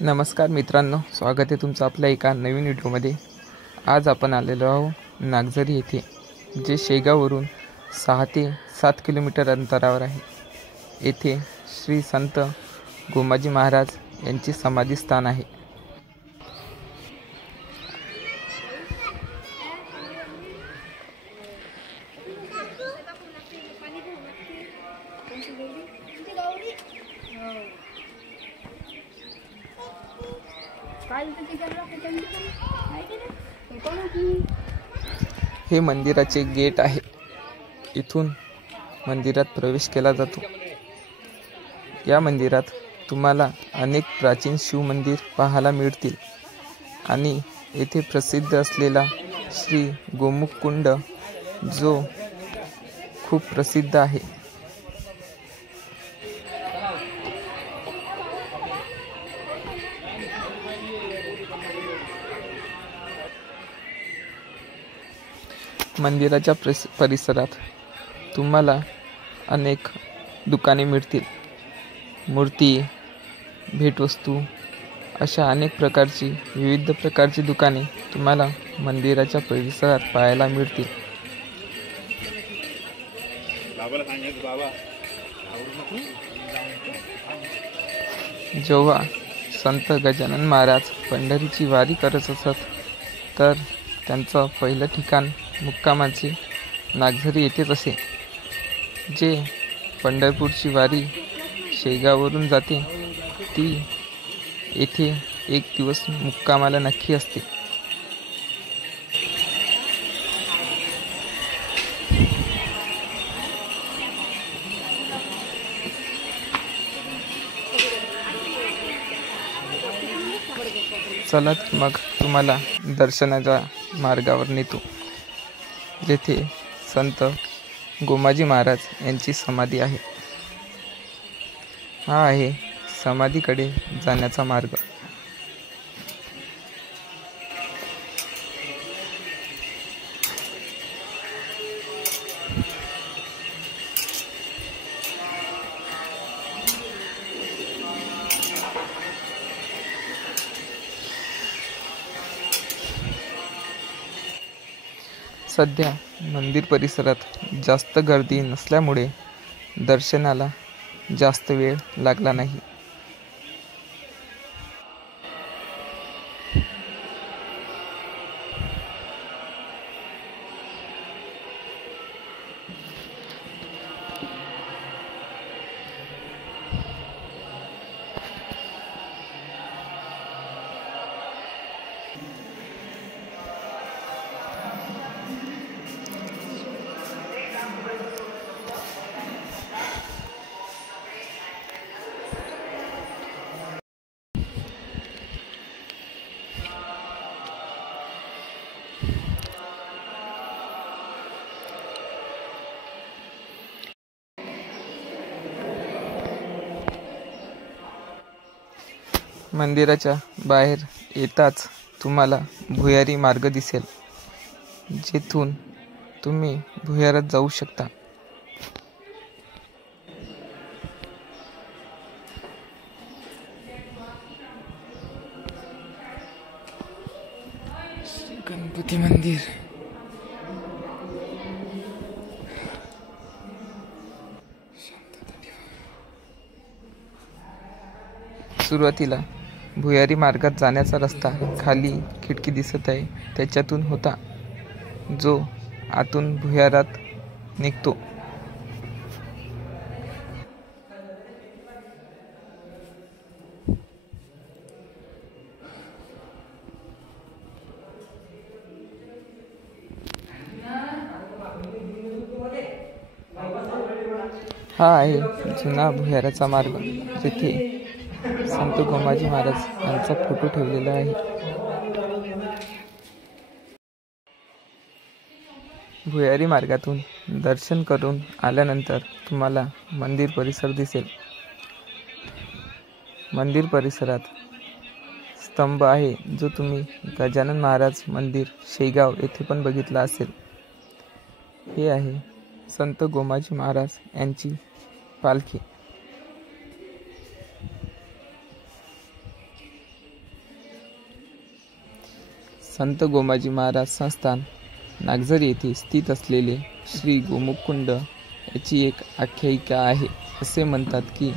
नमस्कार मित्रांनो, स्वागत आहे तुमचं आपल्या एका नवीन व्हिडिओमध्ये। आज आपण आलेलो आहोत नागझरी येथे, जे शेगाववरून 6 ते 7 किलोमीटर अंतरावर आहे। येथे श्री संत गोमाजी महाराज यांची समाधी स्थान आहे। हे मंदिराचे गेट आहे। इथून मंदिरात प्रवेश केला जातो। या मंदिरात तुम्हाला अनेक प्राचीन शिव मंदिर पाहायला मिळतील आणि येथे प्रसिद्ध असलेला श्री गोमुख कुंड जो खूप प्रसिद्ध आहे। मंदिराच्या परिसरात तुम्हाला अनेक दुकाने मिळतील। मूर्ती, भेटवस्तू अशा अनेक प्रकारची विविध प्रकारची दुकाने तुम्हाला मंदिराच्या परिसरात पाहायला मिळतील। जेव्हा संत गजानन महाराज पंढरीची वारी करत असत, तर त्यांचं पहिलं ठिकाण मुक्कामाचे नागझरी येथेच असे। जे पंढरपूरची वारी शेगाववरून जाते, ती येथे एक दिवस मुक्कामाला नक्की असते। चला मग तुम्हाला दर्शनाच्या मार्गावर नेतो, जेथे संत गोमाजी महाराज यांची समाधी आहे। हा आहे समाधीकडे जाण्याचा मार्ग। सध्या मंदिर परिसरात जास्त गर्दी नसल्यामुळे दर्शनाला जास्त वेळ लागला नाही। मंदिराच्या बाहेर येताच तुम्हाला भुयारी मार्ग दिसेल, जेथून तुम्ही भुयारात जाऊ शकता। श्री गणपती मंदिर। सुरुवातीला भुयारी मार्गात जाण्याचा रस्ता खाली खिडकी दिसत आहे त्याच्यातून होता, जो आतून भुयारात निघतो। हा आहे जुना भुयाराचा मार्ग, जिथे संत गोमाजी महाराज यांचा फोटो ठेवलेला आहे। भुयारी मार्गातून दर्शन करून आल्यानंतर तुम्हाला मंदिर परिसर दिसेल। मंदिर परिसरात स्तंभ आहे, जो तुम्ही गजानन महाराज मंदिर शेगाव येथे पण बघितला असेल। हे आहे संत गोमाजी महाराज यांची पालखी। संत गोमाजी महाराज संस्थान नागझरी येथे स्थित असलेले श्री गोमुखकुंड याची एक आख्यायिका आहे. असे म्हणतात की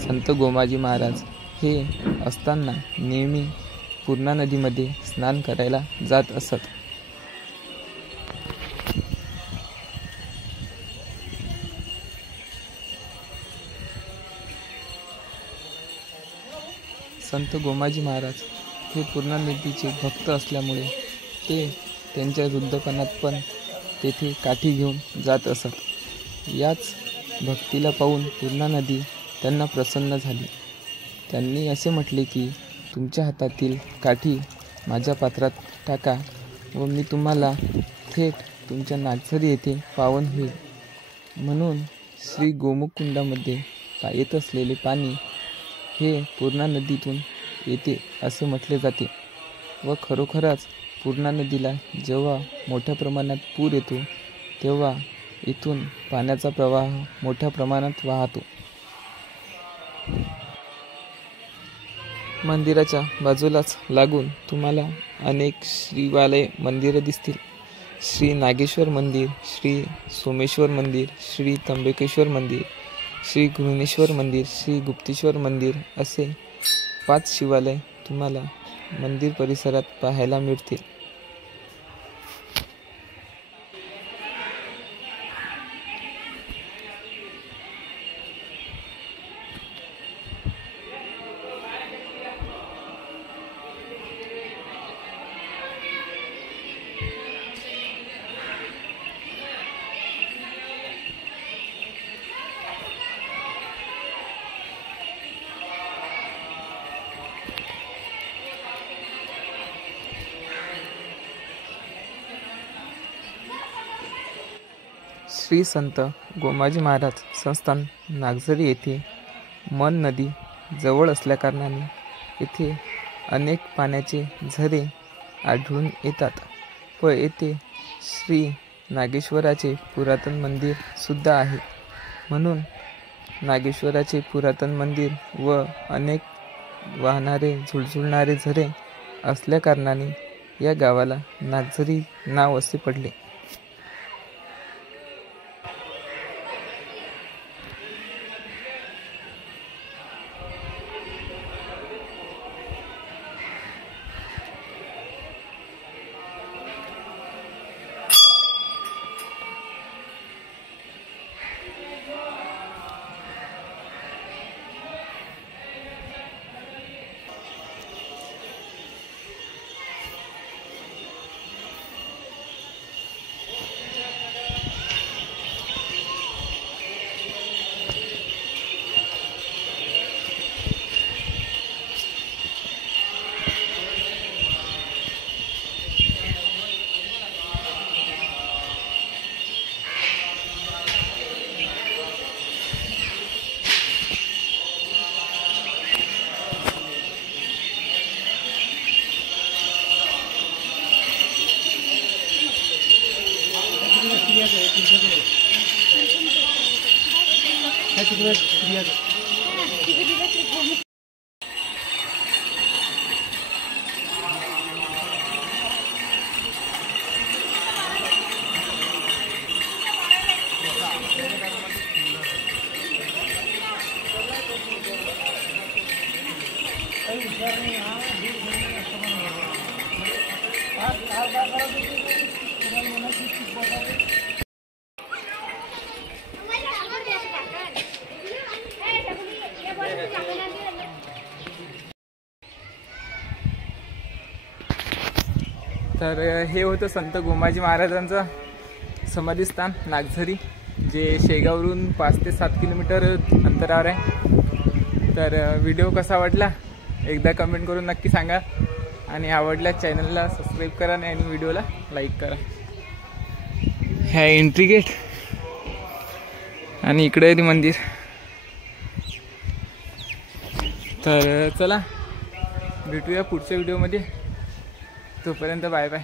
संत गोमाजी महाराज हे असताना नेहमी पूर्णा नदीमध्ये स्नान करायला जात असत. संत गोमाजी महाराज हे पूर्णा नदीचे भक्त असल्यामुळे ते त्यांच्या वृद्धपणात पण तेथे काठी घेऊन जात असत. याच भक्तीला पाहून पूर्णा नदी त्यांना प्रसन्न झाली. त्यांनी असे म्हटले की तुमच्या हातातील काठी माझ्या पात्रात टाका व मी तुम्हाला थेट तुमच्या नागझरी येथे पावन होईल. म्हणून श्री गोमुखकुंडामध्ये येत असलेले पाणी हे पूर्णा नदीतून येते असे म्हटले जाते. व खरोखरच पूर्णा नदीला जेव्हा मोठ्या प्रमाणात पूर येतो तेव्हा इथून पाण्याचा प्रवाह मोठ्या प्रमाणात वाहतो. मंदिराच्या बाजूलाच लागून तुम्हाला अनेक श्रीवालय मंदिरं दिसतील. श्री नागेश्वर मंदिर, श्री सोमेश्वर मंदिर, श्री त्र्यंबकेश्वर मंदिर, श्री घृणेश्वर मंदिर, श्री गुप्तेश्वर मंदिर असे 5 शिवालय तुम्हाला मंदिर परिसरात पाहायला मिळतील. श्री संत गोमाजी महाराज संस्थान नागझरी येथे मन नदी जवळ असल्याकारणाने येथे अनेक पाण्याचे झरे आढळून येतात व येथे श्री नागेश्वराचे पुरातन मंदिर सुद्धा आहे. म्हणून नागेश्वराचे पुरातन मंदिर व अनेक वाहणारे झुळझुळणारे झरे असल्याकारणाने या गावाला नागझरी नाव असे पडले. तर हे होतं संत गोमाजी महाराजांचं समाधीस्थान नागझरी, जे शेगावरून 5 ते 7 किलोमीटर अंतरावर आहे. तर व्हिडिओ कसा वाटला एकदा कमेंट करून नक्की सांगा आणि आवडल्यास चॅनलला सबस्क्राईब करा आणि व्हिडिओला लाईक करा. ह्या एंट्री गेट आणि इकडे आहे मंदिर. तर चला भेटूया पुढच्या व्हिडिओमध्ये. तोपर्यंत बाय बाय.